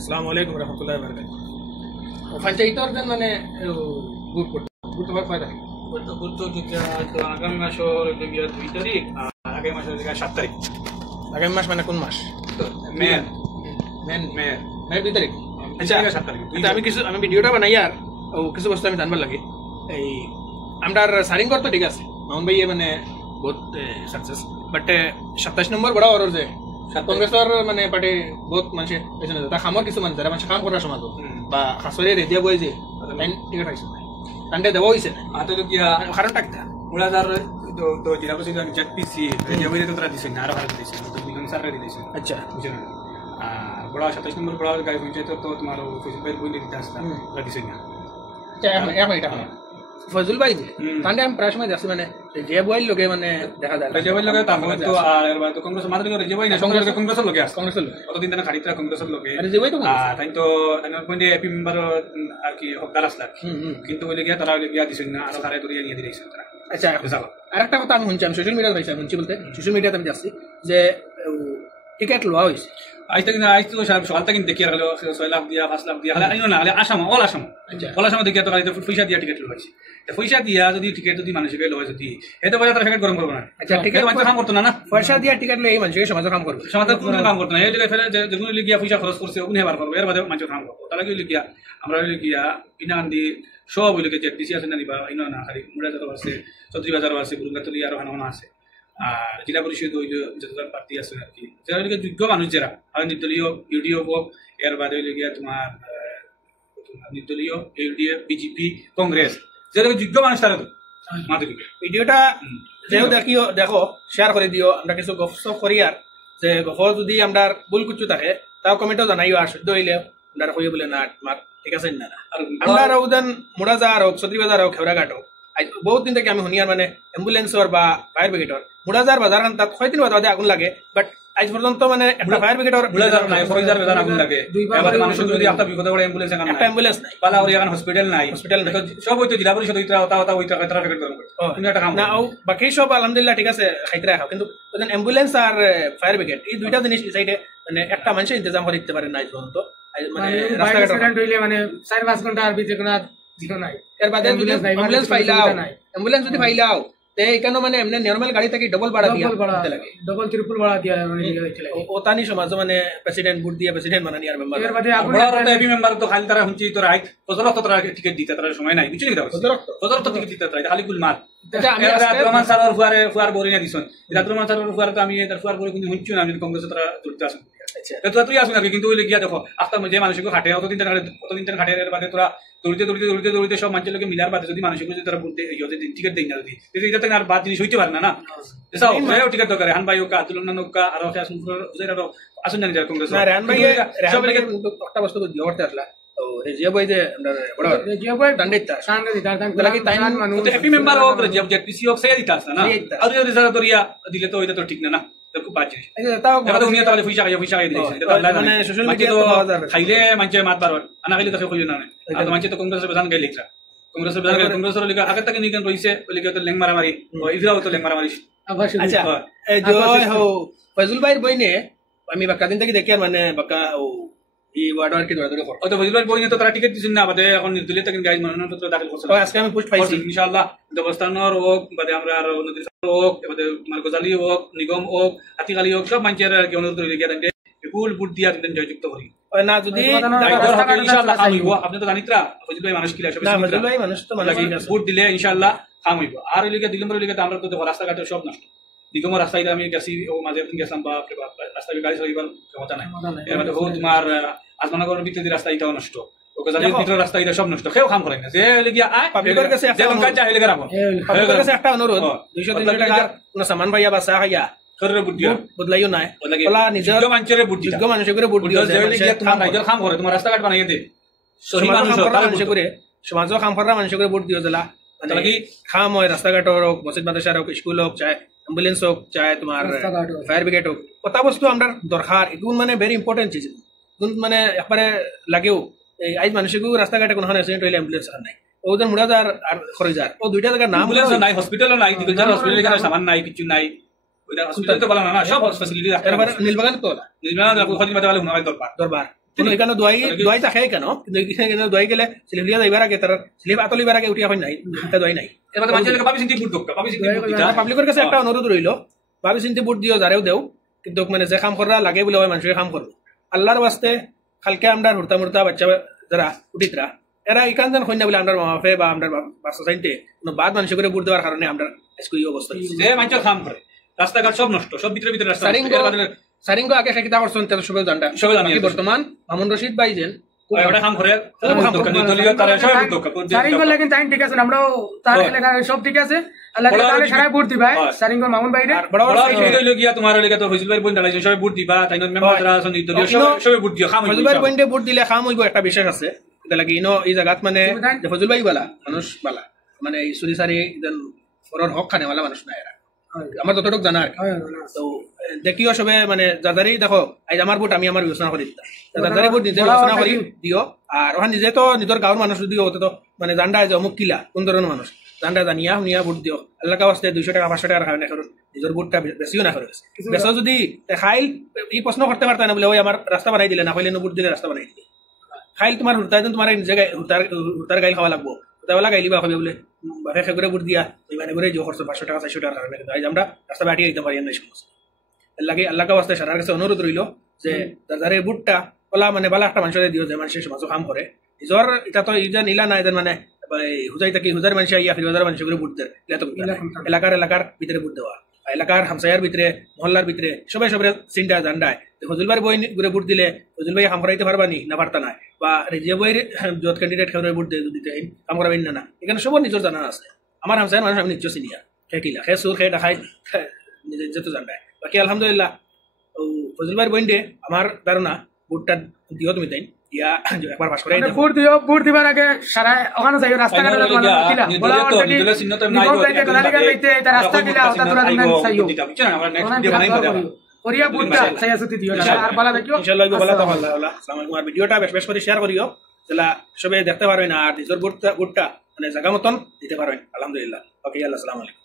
আসসালামু আলাইকুম রহমতুল্লাহি ওয়া বারাকাতুহু পঞ্চায়েতর যেন মানে ভোট করতে হয় থাকে ভোট তো আগামী মাসের 2 তারিখ আর আগামী মাসের 7 তারিখ আগামী মাস মানে কোন মাস মে 2 তারিখ আচ্ছা 7 তারিখ আমি ভিডিওটা বানাই আর কিছু বস্তু আমি জানবার লাগে এই আমরা সারিং করতে ঠিক আছে মামুন ভাই মানে বহুত সাকসেস বাট 27 নম্বর বড় অর্ডার যে কংগ্রেসের মানে পার্টি বহুত মানুষে পেছনে তা খামর কিছু মানুষ যারা মানুষ কাম করার সমাজ বা খাসরে রেডিয়া বই যে টিকিট পাইছে তান্ডে দেওয়া হয়েছে না আতে তো কিয়া কারণ টাকতা মুলাদার তো জেলা পরিষদ আমি জেডপিসি রেডিয়া বই তো তারা দিছে না আর ভারত দিছে তো মিলন স্যার রে দিছে আচ্ছা বুঝছেন আর বড় 27 নম্বর বড় গাই পঞ্চায়েত তো তোমার ফেসবুক বই দিতে আসতা তারা দিছে না এখন এটা ফজল ভাই যে তান্ডে আমি প্রায় সময় যাচ্ছি মানে যে বইয়ের লোকে মানে দেখা যায় যে বইয়ের লোকে তারপরে তো আর তো কংগ্রেস মাত্র করে যে বই না কংগ্রেসের লোকে আছে কংগ্রেসের লোক কতদিন ধরে খাড়িতরা কংগ্রেসের লোকে আরে যে বই তো আর তাই তো তার পয়েন্টে এপি মেম্বার আর কি হকদার আসলা কিন্তু ওই গিয়া তারা গিয়া দিছেন না আর তারে ধরিয়া নিয়ে দিয়েছে তারা আচ্ছা আরেকটা কথা আমি শুনছি আমি সোশ্যাল মিডিয়াতে পাইছি শুনছি বলতে সোশ্যাল মিডিয়াতে আমি যাচ্ছি যে টিকেট লওয়া হয়েছে আজ তো সকাল থেকে দেখি আর 6 লাখ দিয়া 5 লাখ দিয়া আইনো না আসাম অল আসাম দেখি তো পয়সা দিয়া টিকেট লইছি পয়সা দিয়া যদি টিকেট যদি মানুষকে লয় যদি এত পয়সা তারা গরম করবো না আচ্ছা টিকেট মানুষ কাম করতো না পয়সা দিয়া টিকেট লই এই মানুষকে সমাজে কাম করবে সমাজে কোনো কাম করতো না এই জায়গায় ফেলে যেগুলো লিখিয়া পয়সা খরচ করছে উনি হেবার করবো এর বাদে মানুষ কাম করবো তারা কি লিখিয়া আমরা লিখিয়া বিনা গান্ধী সব ওই লিখে জেডপিসি আছে না নিবা ইনো না খালি মুড়াজারও আছে চৌধুরী বাজারও আছে গুরুগাতলি আরো হানা আছে আর জেলা পরিষদ ওই যতটা পার্টি আছে আর কি যারা যোগ্য মানুষ যারা আর নির্দলীয় ইউডিএফ হোক এর বাদে গিয়া তোমার নির্দলীয় ইউডিএফ বিজেপি কংগ্রেস যারা যোগ্য মানুষ তারা তো ভিডিওটা যেও দেখিও দেখো শেয়ার করে দিও আমরা কিছু গপসপ করি আর যে গপ যদি আমরা ভুল কিছু থাকে তাও কমেন্টও জানাইও আর শুদ্ধ হইলে আমরা কইও বলে না তোমার ঠিক আছে না আমরা উদান মুড়াজার হোক চৌধুরী বাজার হোক খেবরাঘাট হোক বহুত দিন থেকে আমি শুনি আর মানে অ্যাম্বুলেন্সর বা ফায়ার ব্রিগেডর মুড়াজার বাজার তাত কয়দিন বাদে আগুন লাগে বাট আজ পর্যন্ত মানে একটা ফায়ার ব্রিগেডর মুড়াজার নাই ফরিজার বাজার আগুন লাগে এবারে মানুষ যদি একটা বিপদে পড়ে অ্যাম্বুলেন্স এখন একটা অ্যাম্বুলেন্স নাই পালাউরি এখন হসপিটাল নাই সব হইতো জেলা পরিষদ হইতো ওটা ওইটা ট্রাফিক গরম করে কিন্তু একটা কাম না বাকি সব আলহামদুলিল্লাহ ঠিক আছে খাইতে রাখা কিন্তু অ্যাম্বুলেন্স আর ফায়ার ব্রিগেড এই দুইটা জিনিস সাইডে মানে একটা মানুষ ইন্তজাম করে দিতে পারে না আজ পর্যন্ত মানে রাস্তাঘাট হইলে মানে 4-5 ঘন্টা আর ভিতরে কোনো জিরো নাই এর বাদে অ্যাম্বুলেন্স ফাইলাও অ্যাম্বুলেন্স যদি ফাইলাও তে এখানে মানে এমনি নরমাল গাড়ি থেকে ডবল ভাড়া লাগে ডবল ট্রিপল ভাড়া দিয়া ওতানি সমাজ মানে প্রেসিডেন্ট ভোট দিয়ে প্রেসিডেন্ট বানানি আর মেম্বার এর বাদে আপনারা এপি মেম্বার তো খালি তারা হুঁচি তো রাইট পজরত তারা টিকেট দিতে তারা সময় নাই বুঝলি না পজরত টিকেট দিতে তারা খালি গুল মার আমি রহমান স্যারের ফুয়ার বরিনা দিছন রহমান স্যারের ফুয়ার তো আমি তার ফুয়ার বরি কিন্তু হুঁচি না আমি কংগ্রেস তারা জড়িত আছেন আচ্ছা তুই আসুন কিন্তু ওই গিয়া দেখো আস্তা যে মানুষকে খাটে অতদিন খাটে এর বাদে তোরা দৌড়িতে সব মানুষের লোকে মিলার বাদে যদি মানুষকে যদি তারা টিকিট দেয় না যদি এটা থেকে আর বাদ জিনিস হইতে পারে না টিকিট দরকার রেহান ভাই হোক আতুল নৌকা আরো আসুন জানি কংগ্রেস একটা বস্তু করতে আসলা দিলে তো ওইটা তো ঠিক না খুব বাদ জিনিস খাইলে মানুষ মাত বার আনা খাইলে তাকে খুঁজে না মানুষ তো কংগ্রেসের প্রধান গাই লিখা কংগ্রেসের লিখা আগে থেকে নিকেন রয়েছে ওই লেং মারামারি ইফরাও তো লেং মারামারি ফজল ভাইয়ের বই নিয়ে আমি বাক্কা দিন থেকে দেখি আর মানে বাক্কা এই ওয়ার্ড আর কি দৌড়াদৌড়ি করো তো ফজল ভাই বই নিয়ে তো তারা টিকিট দিচ্ছেন না বাদে এখন নির্দলীয় থেকে গাইজ মনোনয়নপত্র দাখিল করছে আজকে আমি পোস্ট পাইছি ইনশাআল্লাহ দেবস্থানের হোক বাদে আমরা আর নদীর হোক বাদে তোমার গজালি হোক নিগম হোক হাতিকালি হোক সব মানুষের আর কি অনুরোধ করে গিয়ে তাকে বিপুল ভোট দিয়া দিন জয়যুক্ত করি না যদি ইনশাআল্লাহ কাম হইব আপনি তো জানিতরা ফজল ভাই মানুষ কি লাগে না ফজল ভাই মানুষ তো মানে ভোট দিলে ইনশাআল্লাহ কাম হইব আর ওই লিগে দিলম্বর লিগে আমরা তো দেখো রাস্তাঘাটে সব নষ্ট নিগমের রাস্তায় আমি গেছি ও মাঝে একদিন গেছিলাম বা রাস্তায় গাড়ি চলিবার ক্ষমতা নাই এর মধ্যে হোক তোমার আসমানগরের ভিতরে রাস্তা এটাও নষ্ট ওকাজালির ভিতরে রাস্তা এটা সব নষ্ট কেউ কাম করে না যে লিগিয়া পাবলিকের কাছে একটা অনুরোধ চাইলে রাখো পাবলিকের কাছে একটা অনুরোধ 200-300 টাকা কোন সামান ভাইয়া বা সাহাইয়া শরীরে বুদ্ধি বদলাইও নাই বলা নিজের মানুষের বুদ্ধি যোগ্য মানুষের বুদ্ধি যে লিগিয়া তোমার রাজ্যের কাম করে তোমার রাস্তাঘাট বানাইয়ে দে সহি মানুষ করে সমাজও কাম করার মানুষের বুদ্ধি দিও দিলা মানে কি খাম হয় রাস্তাঘাট হোক মসজিদ মাদ্রাসা হোক স্কুল হোক চাই অ্যাম্বুলেন্স হোক চাই তোমার ফায়ার ব্রিগেড হোক কত বস্তু আমরা দরকার এগুলো মানে ভেরি ইম্পর্টেন্ট চিজ মানে একবারে লাগেও এই আজ মানুষকে রাস্তাঘাটে কোনো অ্যাক্সিডেন্ট হইলে অ্যাম্বুলেন্স আর নাই ওদের মুড়াজার আর খরিজার ও দুইটা জায়গার নাম অ্যাম্বুলেন্স নাই হসপিটালও নাই দিগজার হসপিটালে কোনো সামান নাই কিছু নাই ওইটা হসপিটাল তো বলা না সব ফ্যাসিলিটি আছে নীলবাগান তো নীলবাগান খোঁজ মাঝে ভালো হুনাই দরবার কোনো এখানে দোয়াই থাকে কেন কিন্তু এখানে দোয়াই গেলে সিলিফলিয়া যাইবার আগে তার সিলিফ আতলিবার আগে উঠিয়া হয় নাই এটা দোয়াই নাই এবার মানুষের ভাবি চিন্তি বুট দক্কা ভাবি চিন্তি বুট দিতা পাবলিকের কাছে একটা অনুরোধ রইল ভাবি চিন্তি বুট দিও যারেও দেও কিন্তু মানে যে কাম করা লাগে বলে হয় মানুষের কাম করবো আল্লাহর বাস্তে কালকে আমরা হুড়তা মুড়তা বাচ্চা যারা উঠিতরা এরা এখান যেন হয় না বলে আমরা মাফে বা আমরা বাচ্চা চাইতে কোনো বাদ মানুষ করে বুট দেওয়ার কারণে আমরা আজকে এই অবস্থা যে মানুষের কাম করে রাস্তাঘাট সব নষ্ট সব ভিতরে রাস্তা সারিঙ্গ আগে সাকিতা করছেন তেল সবে জানটা সবে জানি বর্তমান মামুন রশিদ ভাই যেন ওটা কাম করে দলীয় তারা সব বুট দক্কা সারিঙ্গ লাগেন টাইম ঠিক আছে আমরাও তার এলাকার সব ঠিক আছে আল্লাহ তাআলা সারা বুট দিবা সারিঙ্গ মামুন ভাইরে বড় বড় গিয়া তোমার লাগা তো ফজল ভাই বোন দাঁড়াইছে সবাই বুট দিবা তাই মেম্বাররা আছেন দলীয় সবাই বুট দিও কাম ফজল ভাই বোনতে বুট দিলে কাম হইব একটা বিশেষ আছে এটা লাগি ইনো এই জায়গাত মানে ফজল ভাই বালা মানুষ বালা মানে এই সুরি সারি দেন ওর হক খানে वाला মানুষ না এরা আমার যতটুকু জানা তো দেখিও সবে মানে যাদারি দেখো আজ আমার বুট আমি আমার বিবেচনা করি দিতাম যাদারি বুট নিজে বিবেচনা করি দিও আর ওখানে নিজে তো নিজের গাঁৱৰ মানুষ দিও তো মানে জানডা যে অমুক কিলা কোন ধরনের মানুষ জানডা জানিয়া শুনিয়া বুট দিও আল্লাহ কাছে 200 টাকা 500 টাকা খাবে না নিজের বুটটা বেশিও না করে বেশ যদি খাইল এই প্রশ্ন করতে পারতা না বলে ওই আমার রাস্তা বানাই দিলে না হইলে বুট দিলে রাস্তা বানাই দিলে খাইল তোমার হুরতাই তোমার নিজে হুরতার গাইল খাওয়া লাগবো হুরতাওয়ালা গাইলিবা হবে বলে বাপে খেয়ে করে বুট দিয়া ওই মানে করে যে খরচ 500 টাকা 400 টাকা কারণে আজ আমরা রাস্তা বাটিয়ে দিতে পারি না সমস্ত লাগে আল্লাহ কাছে সারার কাছে অনুরোধ রইল যে যারে বুটটা ওলা মানে বালা একটা মানুষের দিও যে মানুষের সমাজ কাম করে নিজর এটা তো ইজা নিলা না এদের মানে হুজাই থাকি হুজার মানুষ আইয়া ফির হাজার মানুষ করে বুট দেয় এলাকার ভিতরে বুট দেওয়া এলাকার হামসায়ার ভিতরে মহল্লার ভিতরে সবাই সবাই চিন্তা জান্ডায় ফজল ভাই বই ঘুরে বুট দিলে ফজল ভাই কাম করাইতে পারবানি না পারতা না বা রেজিয়া বইয়ের যত ক্যান্ডিডেট খেয়ে বুট দিতে কাম করাবেন না এখানে সবার নিজের জানা আছে আমার হামসায়ার মানুষ আমি নিশ্চয় চিনিয়া খেয়ে কিলা খেয়ে সুর খেয়ে দেখাই নিজে যেত জান্ডায় বাকি আলহামদুলিল্লাহ ফজল ভাইয়ের বইন আমার ধারণা বুটটা দিও তুমি তাই ইয়া একবার পাস করাই দাও বুট দিবার আগে সারা ওখানে যাই রাস্তা কাটে কিলা বলা নিদলে চিহ্নতে নাই রাস্তা কিলা ওটা তোরা দিন চাইও আমরা নেক্সট ভিডিও বানাই করিয়া বুটটা চাই আছে দিও আর বলা দেখিও ইনশাআল্লাহ বলা তো আল্লাহ আসসালামু আলাইকুম আর ভিডিওটা বেশ করে শেয়ার করিও যেটা সবাই দেখতে পারবেন আর নিজের বুটটা মানে জায়গা মতন দিতে পারবেন আলহামদুলিল্লাহ ওকে আল্লাহ আসসালামু আলাইকুম।